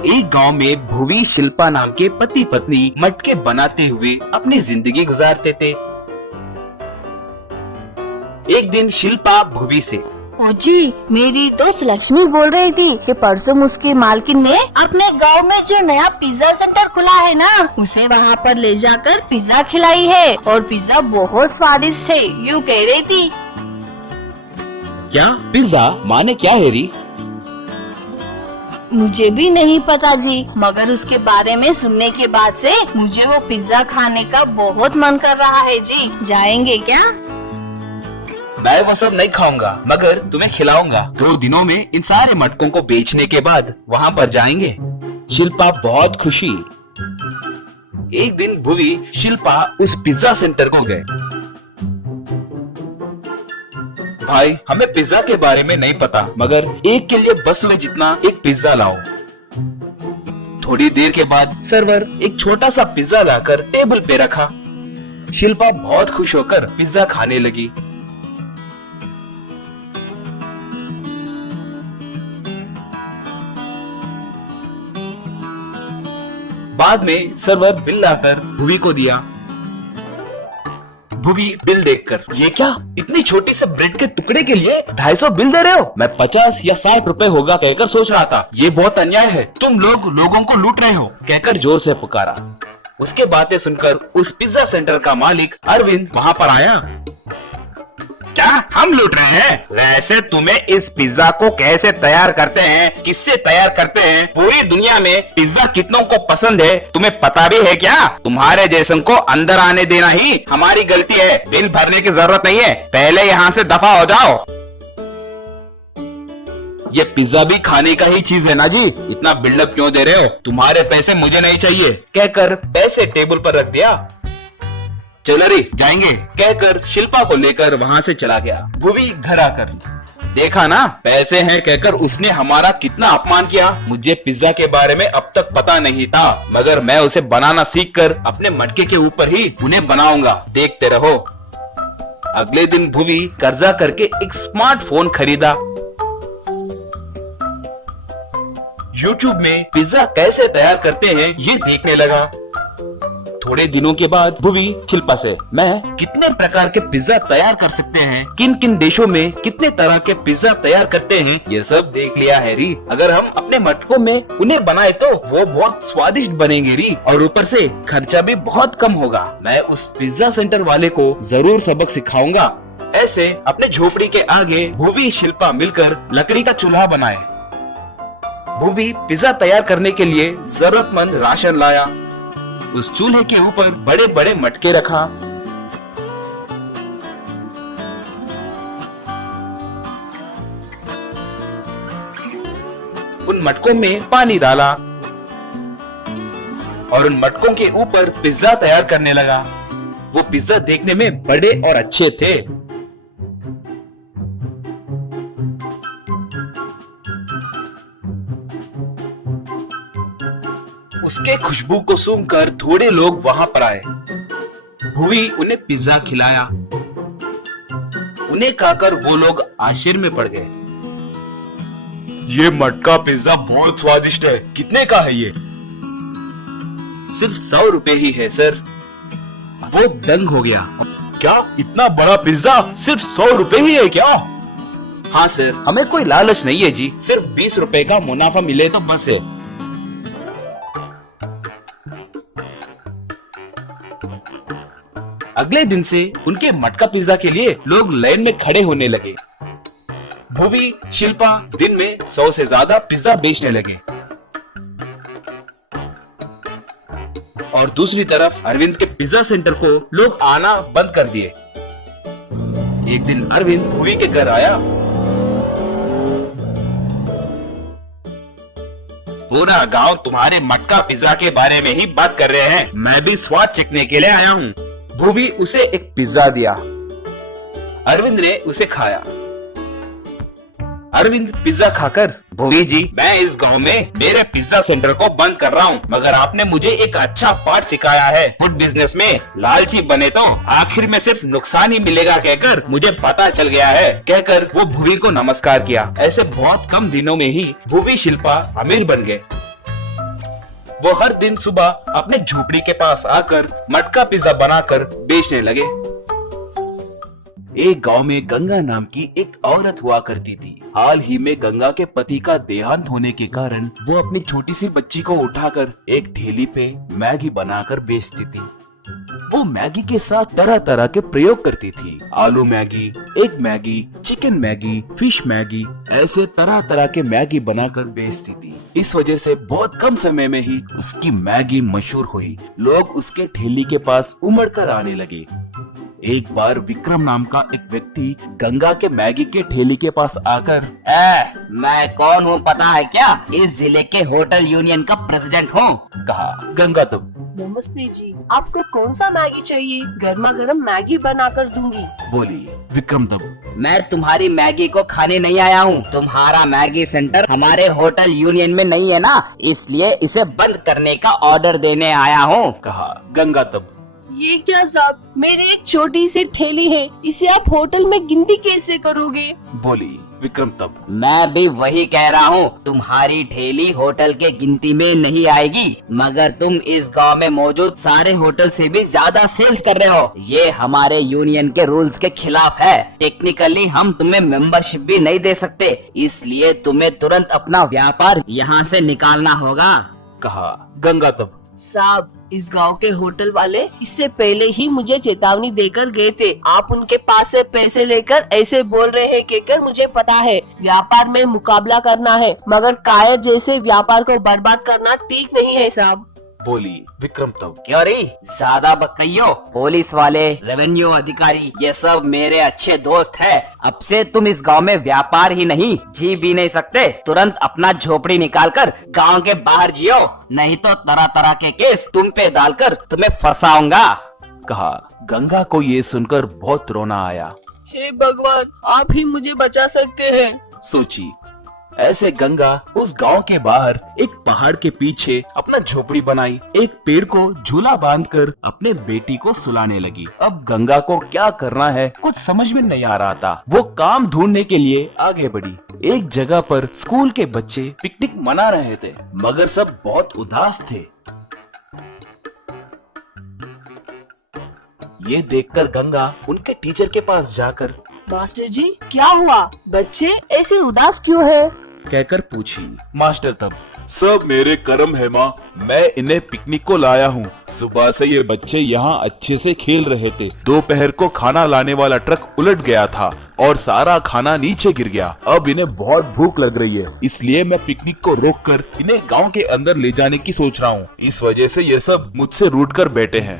एक गांव में भुवी शिल्पा नाम के पति पत्नी मटके बनाते हुए अपनी जिंदगी गुजारते थे। एक दिन शिल्पा भुवी से, ओ जी, मेरी दोस्त लक्ष्मी बोल रही थी कि परसों उसकी मालकिन ने अपने गांव में जो नया पिज्जा सेंटर खुला है ना, उसे वहाँ पर ले जाकर पिज्जा खिलाई है और पिज्जा बहुत स्वादिष्ट है, यूँ कह रही थी। क्या पिज्जा माने क्या है री? मुझे भी नहीं पता जी, मगर उसके बारे में सुनने के बाद से मुझे वो पिज्जा खाने का बहुत मन कर रहा है जी। जाएंगे क्या? मैं वो सब नहीं खाऊंगा, मगर तुम्हें खिलाऊंगा। 2 दिनों में इन सारे मटकों को बेचने के बाद वहाँ पर जाएंगे। शिल्पा बहुत खुशी। एक दिन भुवी शिल्पा उस पिज्जा सेंटर को गए। भाई, हमें पिज्जा के बारे में नहीं पता, मगर एक के लिए बस में जितना एक पिज्जा लाओ। थोड़ी देर के बाद सर्वर एक छोटा सा पिज्जा लाकर टेबल पे रखा। शिल्पा बहुत खुश होकर पिज्जा खाने लगी। बाद में सर्वर बिल लाकर भुवी को दिया। भुवी बिल देखकर, ये क्या, इतनी छोटी से ब्रेड के टुकड़े के लिए 250 बिल दे रहे हो? मैं 50 या 60 रुपए होगा कहकर सोच रहा था। ये बहुत अन्याय है, तुम लोगों को लूट रहे हो कहकर जोर से पुकारा। उसके बातें सुनकर उस पिज्जा सेंटर का मालिक अरविंद वहाँ पर आया। क्या हम लूट रहे हैं? वैसे तुम्हें इस पिज्जा को कैसे तैयार करते हैं, किससे तैयार करते हैं, पूरी दुनिया में पिज्जा कितनों को पसंद है, तुम्हें पता भी है क्या? तुम्हारे जैसन को अंदर आने देना ही हमारी गलती है। बिल भरने की जरूरत नहीं है, पहले यहाँ से दफा हो जाओ। ये पिज्जा भी खाने का ही चीज है ना जी, इतना बिल्डअप क्यों दे रहे हो? तुम्हारे पैसे मुझे नहीं चाहिए कहकर पैसे टेबल पर रख दिया। चलो रे जाएंगे कहकर शिल्पा को लेकर वहाँ से चला गया। भुवी घर आकर, देखा ना, पैसे हैं कहकर उसने हमारा कितना अपमान किया। मुझे पिज्जा के बारे में अब तक पता नहीं था, मगर मैं उसे बनाना सीखकर अपने मटके के ऊपर ही उन्हें बनाऊंगा, देखते रहो। अगले दिन भुवी कर्जा करके एक स्मार्टफोन खरीदा। YouTube में पिज्जा कैसे तैयार करते हैं ये देखने लगा। थोड़े दिनों के बाद भुवी शिल्पा से, मैं कितने प्रकार के पिज्जा तैयार कर सकते हैं, किन किन देशों में कितने तरह के पिज्जा तैयार करते हैं, ये सब देख लिया है री। अगर हम अपने मटकों में उन्हें बनाए तो वो बहुत स्वादिष्ट बनेंगे री, और ऊपर से खर्चा भी बहुत कम होगा। मैं उस पिज्जा सेंटर वाले को जरूर सबक सिखाऊंगा। ऐसे अपने झोपड़ी के आगे भुवी शिल्पा मिलकर लकड़ी का चूल्हा बनाए। भुवी पिज्जा तैयार करने के लिए जरूरतमंद राशन लाया। उस चूल्हे के ऊपर बड़े बड़े मटके रखा। उन मटकों में पानी डाला और उन मटकों के ऊपर पिज्जा तैयार करने लगा। वो पिज्जा देखने में बड़े और अच्छे थे। उसके खुशबू को सूंघकर थोड़े लोग वहां पर आए। भुवी उन्हें पिज्जा खिलाया। उन्हें खाकर वो लोग आश्चर्य में पड़ गए। ये मटका पिज्जा बहुत स्वादिष्ट है, कितने का है ये? सिर्फ 100 रुपए ही है सर। वो दंग हो गया। क्या, इतना बड़ा पिज्जा सिर्फ 100 रुपए ही है क्या? हाँ सर, हमें कोई लालच नहीं है जी, सिर्फ 20 रुपए का मुनाफा मिले तो बस है। अगले दिन से उनके मटका पिज्जा के लिए लोग लाइन में खड़े होने लगे। भुवी शिल्पा दिन में 100 से ज्यादा पिज्जा बेचने लगे। और दूसरी तरफ अरविंद के पिज्जा सेंटर को लोग आना बंद कर दिए। एक दिन अरविंद भुवी के घर आया। पूरा गांव तुम्हारे मटका पिज्जा के बारे में ही बात कर रहे हैं। मैं भी स्वाद चखने के लिए आया हूँ। भुवी उसे एक पिज्जा दिया। अरविंद ने उसे खाया। अरविंद पिज्जा खाकर, भुवी जी, मैं इस गांव में मेरे पिज्जा सेंटर को बंद कर रहा हूँ, मगर आपने मुझे एक अच्छा पाठ सिखाया है। फूड बिजनेस में लालची बने तो आखिर में सिर्फ नुकसान ही मिलेगा कहकर मुझे पता चल गया है कहकर वो भुवी को नमस्कार किया। ऐसे बहुत कम दिनों में ही भुवी शिल्पा अमीर बन गए। वो हर दिन सुबह अपने झोपड़ी के पास आकर मटका पिज्जा बनाकर बेचने लगे। एक गांव में गंगा नाम की एक औरत हुआ करती थी। हाल ही में गंगा के पति का देहांत होने के कारण वो अपनी छोटी सी बच्ची को उठाकर एक ठेली पे मैगी बनाकर बेचती थी। वो मैगी के साथ तरह तरह के प्रयोग करती थी। आलू Maggi, egg Maggi, chicken Maggi, fish Maggi, ऐसे तरह तरह के मैगी बनाकर बेचती थी। इस वजह से बहुत कम समय में ही उसकी मैगी मशहूर हुई। लोग उसके ठेली के पास उमड़ कर आने लगे। एक बार विक्रम नाम का एक व्यक्ति गंगा के मैगी के ठेली के पास आकर, मैं कौन हूँ पता है क्या? इस जिले के होटल यूनियन का प्रेसिडेंट हूँ। कहा। गंगा तब, नमस्ते जी, आपको कौन सा मैगी चाहिए? गर्मा गर्म मैगी बनाकर दूंगी। बोली। विक्रम तब, मैं तुम्हारी मैगी को खाने नहीं आया हूँ। तुम्हारा मैगी सेंटर हमारे होटल यूनियन में नहीं है ना, इसलिए इसे बंद करने का ऑर्डर देने आया हूँ। कहा। गंगा तब, ये क्या साहब, मेरी एक छोटी सी ठेली है, इसे आप होटल में गिनती कैसे करोगे? बोली। विक्रम तब, मैं भी वही कह रहा हूँ, तुम्हारी ठेली होटल के गिनती में नहीं आएगी, मगर तुम इस गांव में मौजूद सारे होटल से भी ज्यादा सेल्स कर रहे हो। ये हमारे यूनियन के रूल्स के खिलाफ है। टेक्निकली हम तुम्हें मेंबरशिप भी नहीं दे सकते, इसलिए तुम्हें तुरंत अपना व्यापार यहाँ से निकालना होगा। कहा। गंगा तब, साहब, इस गांव के होटल वाले इससे पहले ही मुझे चेतावनी देकर गए थे। आप उनके पास से पैसे लेकर ऐसे बोल रहे हैं कहकर मुझे पता है व्यापार में मुकाबला करना है, मगर कायर जैसे व्यापार को बर्बाद करना ठीक नहीं है साहब। बोली। विक्रम तब, क्यों रे, ज्यादा बकइयो। पुलिस वाले, रेवेन्यू अधिकारी, ये सब मेरे अच्छे दोस्त हैं। अब से तुम इस गांव में व्यापार ही नहीं, जी भी नहीं सकते। तुरंत अपना झोपड़ी निकालकर गांव के बाहर जियो, नहीं तो तरह तरह के केस तुम पे डालकर तुम्हें फंसाऊंगा। कहा। गंगा को ये सुनकर बहुत रोना आया। हे भगवान, आप ही मुझे बचा सकते हैं। सोची। ऐसे गंगा उस गांव के बाहर एक पहाड़ के पीछे अपना झोपड़ी बनाई, एक पेड़ को झूला बांधकर अपने बेटी को सुलाने लगी। अब गंगा को क्या करना है कुछ समझ में नहीं आ रहा था। वो काम ढूंढने के लिए आगे बढ़ी। एक जगह पर स्कूल के बच्चे पिकनिक मना रहे थे, मगर सब बहुत उदास थे। ये देखकर गंगा उनके टीचर के पास जाकर, मास्टर जी, क्या हुआ? बच्चे ऐसे उदास क्यों है? कहकर पूछी। मास्टर तब, सब मेरे कर्म है माँ, मैं इन्हें पिकनिक को लाया हूँ। सुबह से ये बच्चे यहाँ अच्छे से खेल रहे थे। दोपहर को खाना लाने वाला ट्रक उलट गया था और सारा खाना नीचे गिर गया। अब इन्हें बहुत भूख लग रही है, इसलिए मैं पिकनिक को रोककर इन्हें गांव के अंदर ले जाने की सोच रहा हूँ। इस वजह से ये सब मुझसे रूठ कर बैठे हैं।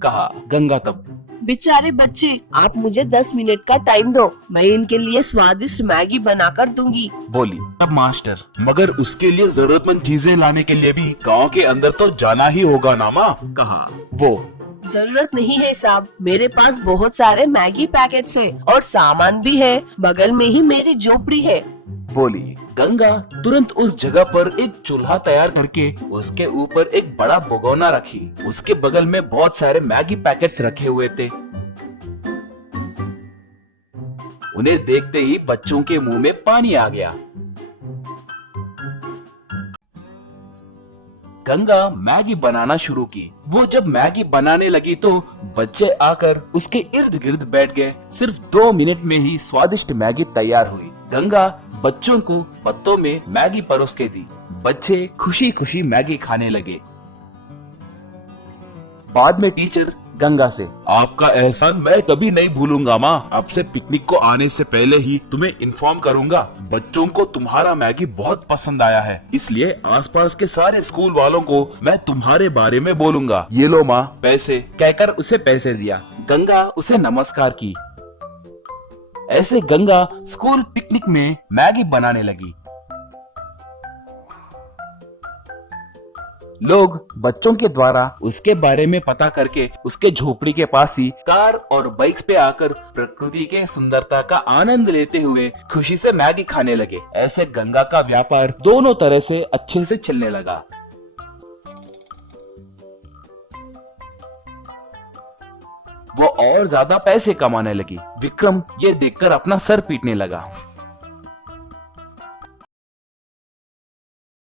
कहा। गंगा तब, बेचारे बच्चे, आप मुझे 10 मिनट का टाइम दो, मैं इनके लिए स्वादिष्ट मैगी बनाकर दूंगी। बोली। तब मास्टर, मगर उसके लिए जरूरतमंद चीजें लाने के लिए भी गांव के अंदर तो जाना ही होगा ना माँ। कहा। वो, जरूरत नहीं है साहब, मेरे पास बहुत सारे मैगी पैकेट्स हैं और सामान भी है। बगल में ही मेरी झोपड़ी है। बोली। गंगा तुरंत उस जगह पर एक चूल्हा तैयार करके उसके ऊपर एक बड़ा भगोना रखी। उसके बगल में बहुत सारे मैगी पैकेट्स रखे हुए थे। उन्हें देखते ही बच्चों के मुंह में पानी आ गया। गंगा मैगी बनाना शुरू की। वो जब मैगी बनाने लगी तो बच्चे आकर उसके इर्द गिर्द बैठ गए। सिर्फ 2 मिनट में ही स्वादिष्ट मैगी तैयार हुई। गंगा बच्चों को पत्तों में मैगी परोस के दी। बच्चे खुशी खुशी मैगी खाने लगे। बाद में टीचर गंगा से, आपका एहसान मैं कभी नहीं भूलूंगा माँ। अब से पिकनिक को आने से पहले ही तुम्हें इन्फॉर्म करूंगा। बच्चों को तुम्हारा मैगी बहुत पसंद आया है, इसलिए आसपास के सारे स्कूल वालों को मैं तुम्हारे बारे में बोलूंगा। ये लो माँ पैसे, कहकर उसे पैसे दिया। गंगा उसे नमस्कार की। ऐसे गंगा स्कूल पिकनिक में मैगी बनाने लगी। लोग बच्चों के द्वारा उसके बारे में पता करके उसके झोपड़ी के पास ही कार और बाइक्स पे आकर प्रकृति के सुंदरता का आनंद लेते हुए खुशी से मैगी खाने लगे। ऐसे गंगा का व्यापार दोनों तरह से अच्छे से चलने लगा। वो और ज्यादा पैसे कमाने लगी। विक्रम ये देखकर अपना सर पीटने लगा।